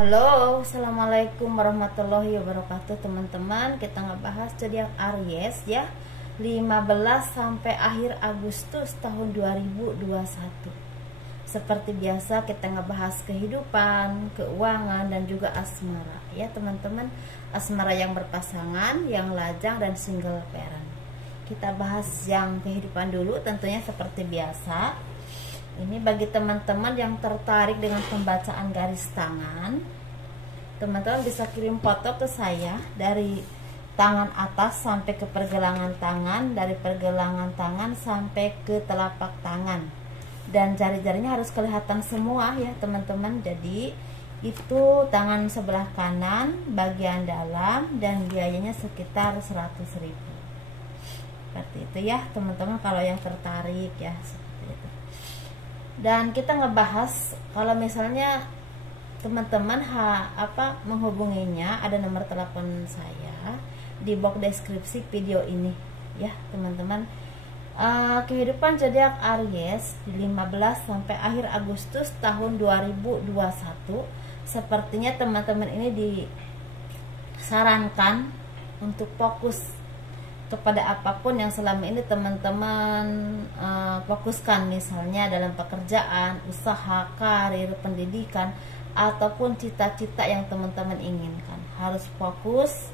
Halo, assalamualaikum warahmatullahi wabarakatuh teman-teman. Kita ngebahas zodiak Aries ya, 15 sampai akhir Agustus tahun 2021. Seperti biasa kita ngebahas kehidupan, keuangan, dan juga asmara ya teman-teman. Asmara yang berpasangan, yang lajang, dan single parent. Kita bahas yang kehidupan dulu tentunya seperti biasa. Ini bagi teman-teman yang tertarik dengan pembacaan garis tangan, teman-teman bisa kirim foto ke saya dari tangan atas sampai ke pergelangan tangan, dari pergelangan tangan sampai ke telapak tangan, dan jari-jarinya harus kelihatan semua ya teman-teman. Jadi itu tangan sebelah kanan bagian dalam, dan biayanya sekitar 100.000. Seperti itu ya teman-teman, kalau yang tertarik ya. Dan kita ngebahas kalau misalnya teman-teman menghubunginya, ada nomor telepon saya di box deskripsi video ini ya teman-teman. Kehidupan zodiak Aries di 15 sampai akhir Agustus tahun 2021. Sepertinya teman-teman ini disarankan untuk fokus kepada apapun yang selama ini teman-teman fokuskan, misalnya dalam pekerjaan, usaha, karir, pendidikan, ataupun cita-cita yang teman-teman inginkan. Harus fokus,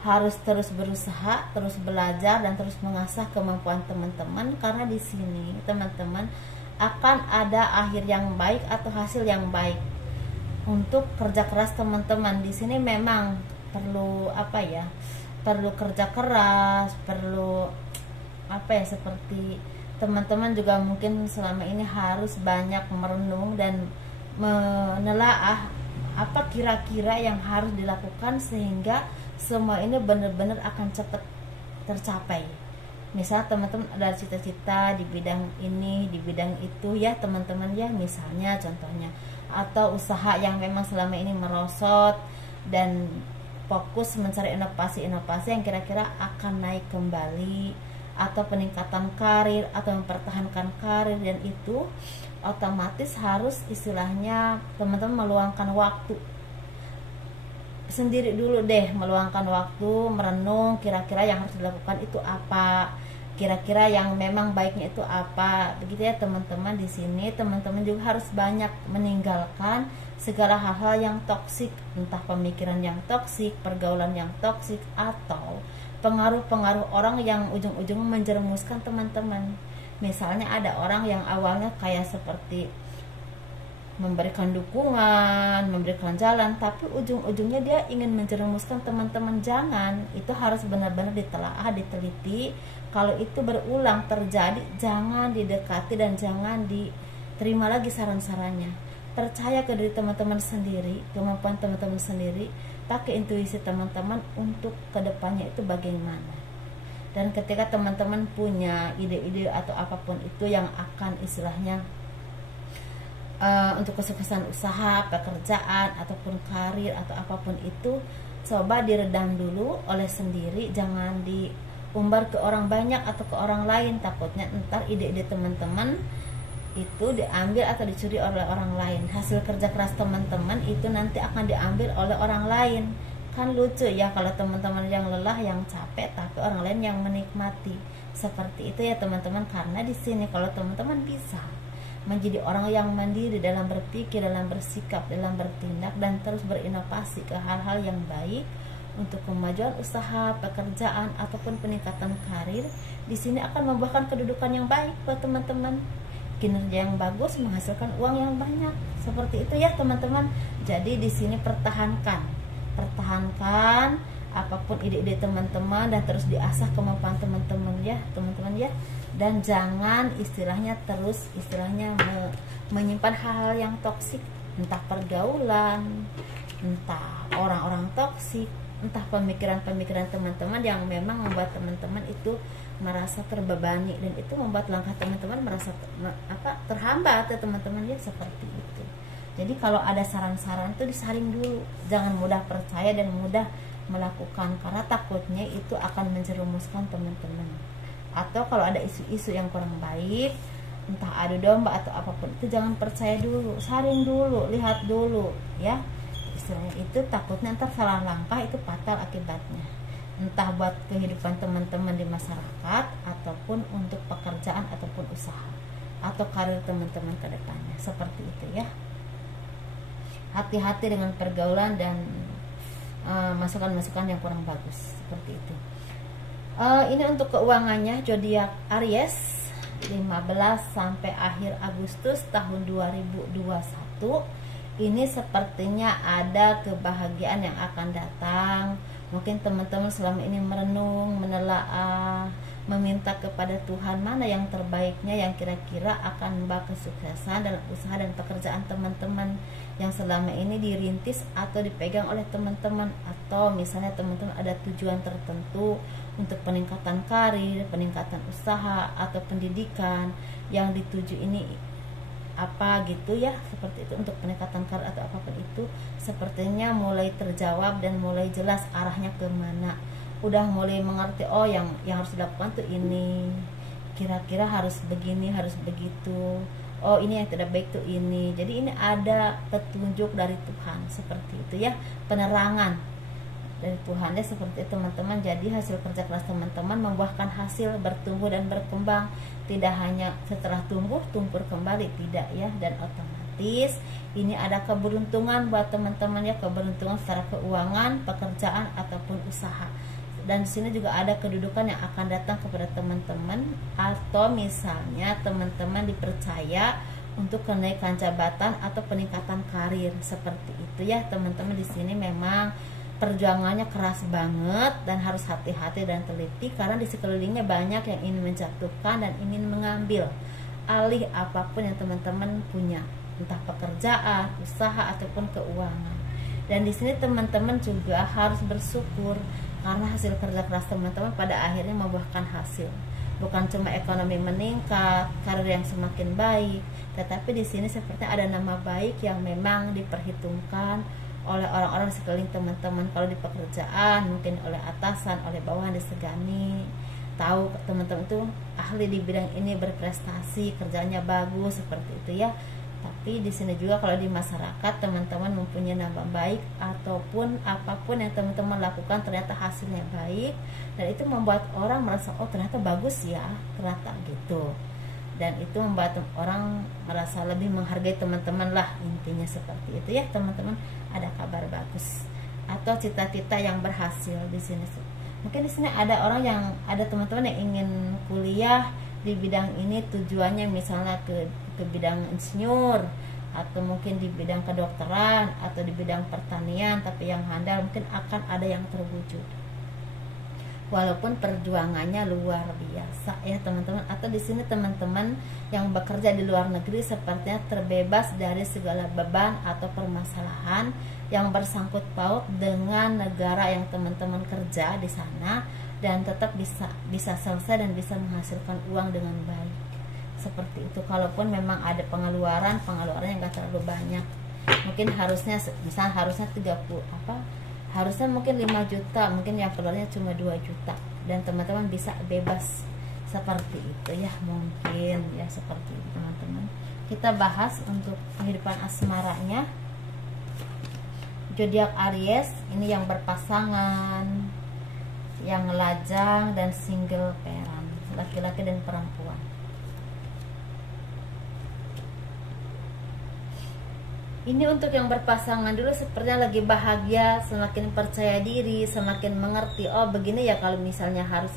harus terus berusaha, terus belajar, dan terus mengasah kemampuan teman-teman, karena di sini teman-teman akan ada akhir yang baik atau hasil yang baik untuk kerja keras teman-teman. Di sini memang perlu perlu kerja keras, perlu seperti teman-teman juga mungkin selama ini harus banyak merenung dan menelaah apa kira-kira yang harus dilakukan sehingga semua ini benar-benar akan cepat tercapai. Misal teman-teman ada cita-cita di bidang ini, di bidang itu ya teman-teman ya, misalnya contohnya, atau usaha yang memang selama ini merosot dan fokus mencari inovasi-inovasi yang kira-kira akan naik kembali, atau peningkatan karir, atau mempertahankan karir, dan itu otomatis harus istilahnya teman-teman meluangkan waktu sendiri dulu deh, meluangkan waktu merenung kira-kira yang harus dilakukan itu apa, kira-kira yang memang baiknya itu apa, begitu ya teman-teman. Di sini teman-teman juga harus banyak meninggalkan segala hal-hal yang toksik, entah pemikiran yang toksik, pergaulan yang toksik, atau pengaruh-pengaruh orang yang ujung-ujungnya menjerumuskan teman-teman. Misalnya ada orang yang awalnya kayak seperti memberikan dukungan, memberikan jalan, tapi ujung-ujungnya dia ingin menjerumuskan teman-teman. Jangan, itu harus benar-benar ditelaah, diteliti. Kalau itu berulang terjadi, jangan didekati dan jangan diterima lagi saran-sarannya. Percaya ke diri teman-teman sendiri, kemampuan teman-teman sendiri, pakai intuisi teman-teman untuk kedepannya itu bagaimana. Dan ketika teman-teman punya ide-ide atau apapun itu yang akan istilahnya untuk kesuksesan usaha, pekerjaan, ataupun karir, atau apapun itu, coba diredam dulu oleh sendiri, jangan diumbar ke orang banyak atau ke orang lain. Takutnya ntar ide-ide teman-teman itu diambil atau dicuri oleh orang lain. Hasil kerja keras teman-teman itu nanti akan diambil oleh orang lain. Kan lucu ya kalau teman-teman yang lelah, yang capek, tapi orang lain yang menikmati. Seperti itu ya teman-teman. Karena di sini kalau teman-teman bisa menjadi orang yang mandiri dalam berpikir, dalam bersikap, dalam bertindak, dan terus berinovasi ke hal-hal yang baik untuk kemajuan usaha, pekerjaan, ataupun peningkatan karir, di sini akan membuahkan kedudukan yang baik buat teman-teman. Kinerja yang bagus menghasilkan uang yang banyak. Seperti itu ya teman-teman. Jadi di sini pertahankan apapun ide-ide teman-teman, dan terus diasah kemampuan teman-teman ya teman-teman ya. Dan jangan terus menyimpan hal-hal yang toksik, entah pergaulan, entah orang-orang toksik, entah pemikiran-pemikiran teman-teman yang memang membuat teman-teman itu merasa terbebani, dan itu membuat langkah teman-teman merasa terhambat ya teman-teman ya, seperti itu. Jadi kalau ada saran-saran itu disaring dulu, jangan mudah percaya dan mudah melakukan, karena takutnya itu akan menjerumuskan teman-teman. Atau kalau ada isu-isu yang kurang baik, entah adu domba atau apapun itu, jangan percaya dulu, saring dulu, lihat dulu ya, istilahnya itu takutnya ntar salah langkah itu fatal akibatnya, entah buat kehidupan teman-teman di masyarakat ataupun untuk pekerjaan ataupun usaha atau karir teman-teman ke depannya, seperti itu ya. Hati-hati dengan pergaulan dan masukan-masukan yang kurang bagus, seperti itu. Ini untuk keuangannya zodiak Aries 15 sampai akhir Agustus tahun 2021. Ini sepertinya ada kebahagiaan yang akan datang. Mungkin teman-teman selama ini merenung, menelaah, meminta kepada Tuhan mana yang terbaiknya, yang kira-kira akan membawa kesuksesan dalam usaha dan pekerjaan teman-teman yang selama ini dirintis atau dipegang oleh teman-teman, atau misalnya teman-teman ada tujuan tertentu untuk peningkatan karir, peningkatan usaha atau pendidikan yang dituju ini apa gitu ya, seperti itu. Untuk peningkatan karir atau apapun itu sepertinya mulai terjawab dan mulai jelas arahnya kemana, udah mulai mengerti oh yang harus dilakukan tuh ini, kira-kira harus begini, harus begitu, oh ini yang tidak baik tuh ini. Jadi ini ada petunjuk dari Tuhan, seperti itu ya, penerangan dari Tuhan ya, seperti itu teman-teman. Jadi hasil kerja keras teman-teman membuahkan hasil, bertumbuh dan berkembang, tidak hanya setelah tumbuh kembali, tidak ya. Dan otomatis ini ada keberuntungan buat teman-teman ya, keberuntungan secara keuangan, pekerjaan ataupun usaha. Dan di sini juga ada kedudukan yang akan datang kepada teman-teman, atau misalnya teman-teman dipercaya untuk kenaikan jabatan atau peningkatan karir, seperti itu ya teman-teman. Di sini memang perjuangannya keras banget dan harus hati-hati dan teliti, karena di sekelilingnya banyak yang ingin menjatuhkan dan ingin mengambil alih apapun yang teman-teman punya, entah pekerjaan, usaha ataupun keuangan. Dan di sini teman-teman juga harus bersyukur karena hasil kerja keras teman-teman pada akhirnya membuahkan hasil. Bukan cuma ekonomi meningkat, karir yang semakin baik, tetapi di sini sepertinya ada nama baik yang memang diperhitungkan oleh orang-orang di sekeliling teman-teman. Kalau di pekerjaan mungkin oleh atasan, oleh bawahan disegani, tahu teman-teman itu ahli di bidang ini, berprestasi, kerjanya bagus, seperti itu ya. Tapi di sini juga kalau di masyarakat teman-teman mempunyai nama baik, ataupun apapun yang teman-teman lakukan ternyata hasilnya baik, dan itu membuat orang merasa oh ternyata bagus ya, ternyata gitu. Dan itu membuat orang merasa lebih menghargai teman-teman lah, intinya seperti itu ya teman-teman. Ada kabar bagus atau cita-cita yang berhasil di sini. Mungkin di sini ada orang yang, ada teman-teman yang ingin kuliah di bidang ini, tujuannya misalnya ke bidang insinyur, atau mungkin di bidang kedokteran atau di bidang pertanian, tapi yang handal mungkin akan ada yang terwujud. Walaupun perjuangannya luar biasa ya teman-teman. Atau di sini teman-teman yang bekerja di luar negeri sepertinya terbebas dari segala beban atau permasalahan yang bersangkut paut dengan negara yang teman-teman kerja di sana, dan tetap bisa selesai dan bisa menghasilkan uang dengan baik, seperti itu. Kalaupun memang ada pengeluaran yang gak terlalu banyak, mungkin harusnya misalnya harusnya 30 harusnya mungkin 5 juta, mungkin yang keluarnya cuma 2 juta, dan teman-teman bisa bebas, seperti itu ya. Mungkin ya seperti itu teman-teman. Kita bahas untuk kehidupan asmaranya zodiak Aries, ini yang berpasangan, yang lajang dan single parent, laki-laki dan perempuan. Ini untuk yang berpasangan dulu, sepertinya lagi bahagia, semakin percaya diri, semakin mengerti. Oh begini ya kalau misalnya harus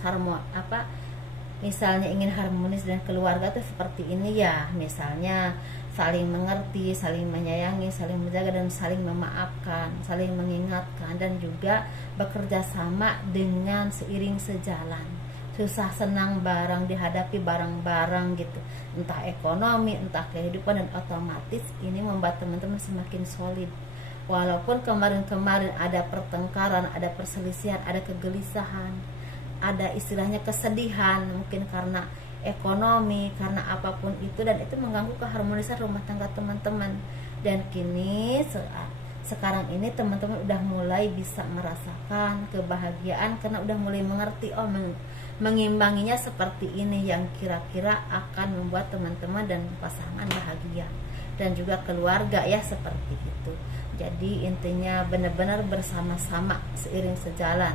misalnya ingin harmonis dan keluarga tuh seperti ini ya. Misalnya saling mengerti, saling menyayangi, saling menjaga dan saling memaafkan, saling mengingatkan, dan juga bekerja sama dengan seiring sejalan. Susah senang bareng, dihadapi bareng-bareng gitu, entah ekonomi, entah kehidupan, dan otomatis ini membuat teman-teman semakin solid. Walaupun kemarin-kemarin ada pertengkaran, ada perselisihan, ada kegelisahan, ada istilahnya kesedihan, mungkin karena ekonomi, karena apapun itu, dan itu mengganggu keharmonisan rumah tangga teman-teman. Dan kini sekarang ini teman-teman udah mulai bisa merasakan kebahagiaan karena udah mulai mengerti mengimbanginya seperti ini, yang kira-kira akan membuat teman-teman dan pasangan bahagia, dan juga keluarga ya, seperti itu. Jadi intinya benar-benar bersama-sama, seiring sejalan.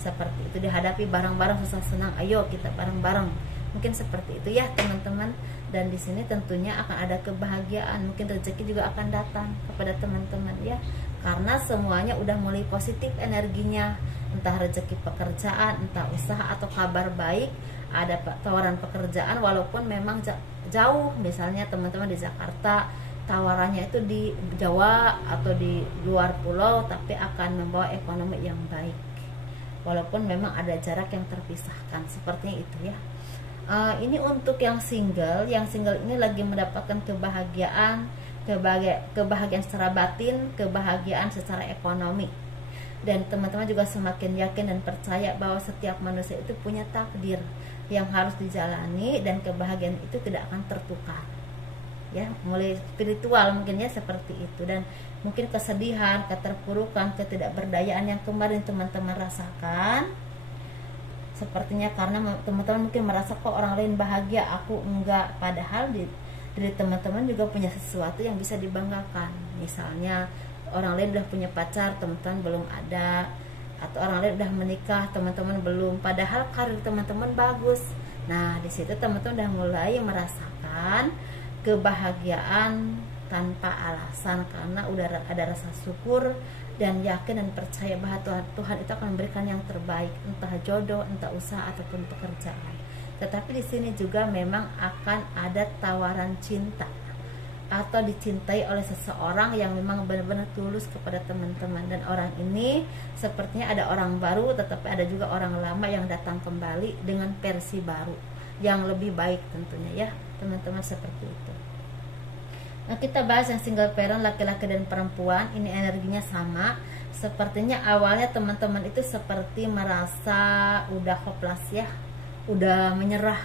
Seperti itu, dihadapi bareng-bareng susah senang, ayo kita bareng-bareng. Mungkin seperti itu ya teman-teman. Dan di sini tentunya akan ada kebahagiaan, mungkin rezeki juga akan datang kepada teman-teman ya. Karena semuanya udah mulai positif energinya, entah rezeki pekerjaan, entah usaha atau kabar baik, ada tawaran pekerjaan walaupun memang jauh, misalnya teman-teman di Jakarta, tawarannya itu di Jawa atau di luar pulau, tapi akan membawa ekonomi yang baik walaupun memang ada jarak yang terpisahkan, sepertinya itu ya. Ini untuk yang single ini lagi mendapatkan kebahagiaan secara batin, kebahagiaan secara ekonomi. Dan teman-teman juga semakin yakin dan percaya bahwa setiap manusia itu punya takdir yang harus dijalani, dan kebahagiaan itu tidak akan tertukar ya. Mulai spiritual mungkin ya, seperti itu. Dan mungkin kesedihan, keterpurukan, ketidakberdayaan yang kemarin teman-teman rasakan, sepertinya karena teman-teman mungkin merasa kok orang lain bahagia, aku enggak. Padahal dari teman-teman juga punya sesuatu yang bisa dibanggakan. Misalnya orang lain udah punya pacar, teman-teman belum ada, atau orang lain udah menikah, teman-teman belum. Padahal karir teman-teman bagus. Nah, di situ teman-teman udah mulai merasakan kebahagiaan tanpa alasan, karena udah ada rasa syukur dan yakin dan percaya bahwa Tuhan itu akan memberikan yang terbaik, entah jodoh, entah usaha ataupun pekerjaan. Tetapi di sini juga memang akan ada tawaran cinta atau dicintai oleh seseorang yang memang benar-benar tulus kepada teman-teman. Dan orang ini sepertinya ada orang baru, tetapi ada juga orang lama yang datang kembali dengan versi baru yang lebih baik tentunya ya teman-teman, seperti itu. Nah, kita bahas yang single parent, laki-laki dan perempuan. Ini energinya sama. Sepertinya awalnya teman-teman itu seperti merasa udah hopeless ya, udah menyerah,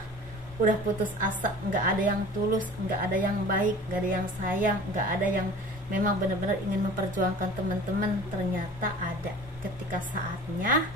udah putus asa, nggak ada yang tulus, nggak ada yang baik, nggak ada yang sayang, nggak ada yang memang benar-benar ingin memperjuangkan teman-teman. Ternyata ada ketika saatnya,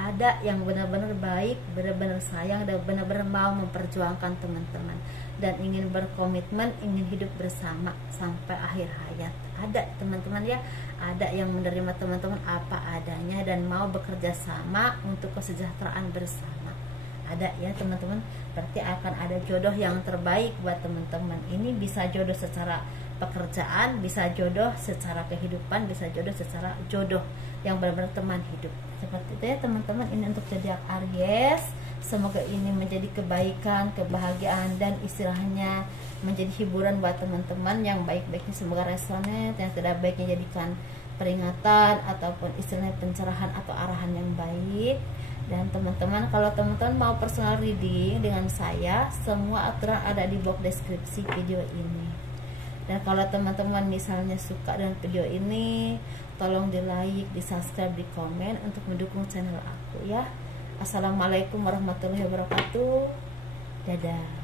ada yang benar-benar baik, benar-benar sayang, dan benar-benar mau memperjuangkan teman-teman dan ingin berkomitmen, ingin hidup bersama sampai akhir hayat. Ada teman-teman ya, ada yang menerima teman-teman apa adanya dan mau bekerja sama untuk kesejahteraan bersama. Ada ya teman-teman, berarti akan ada jodoh yang terbaik buat teman-teman. Ini bisa jodoh secara pekerjaan, bisa jodoh secara kehidupan, bisa jodoh secara jodoh yang benar-benar teman hidup. Seperti itu ya teman-teman, ini untuk zodiak Aries. Semoga ini menjadi kebaikan, kebahagiaan, dan istilahnya menjadi hiburan buat teman-teman. Yang baik-baiknya semoga resonate, yang tidak baiknya jadikan peringatan ataupun istilahnya pencerahan atau arahan yang baik. Dan teman-teman, kalau teman-teman mau personal reading dengan saya, semua aturan ada di box deskripsi video ini. Dan kalau teman-teman misalnya suka dengan video ini, tolong di like, di subscribe, di komen untuk mendukung channel aku ya. Assalamualaikum warahmatullahi wabarakatuh. Dadah.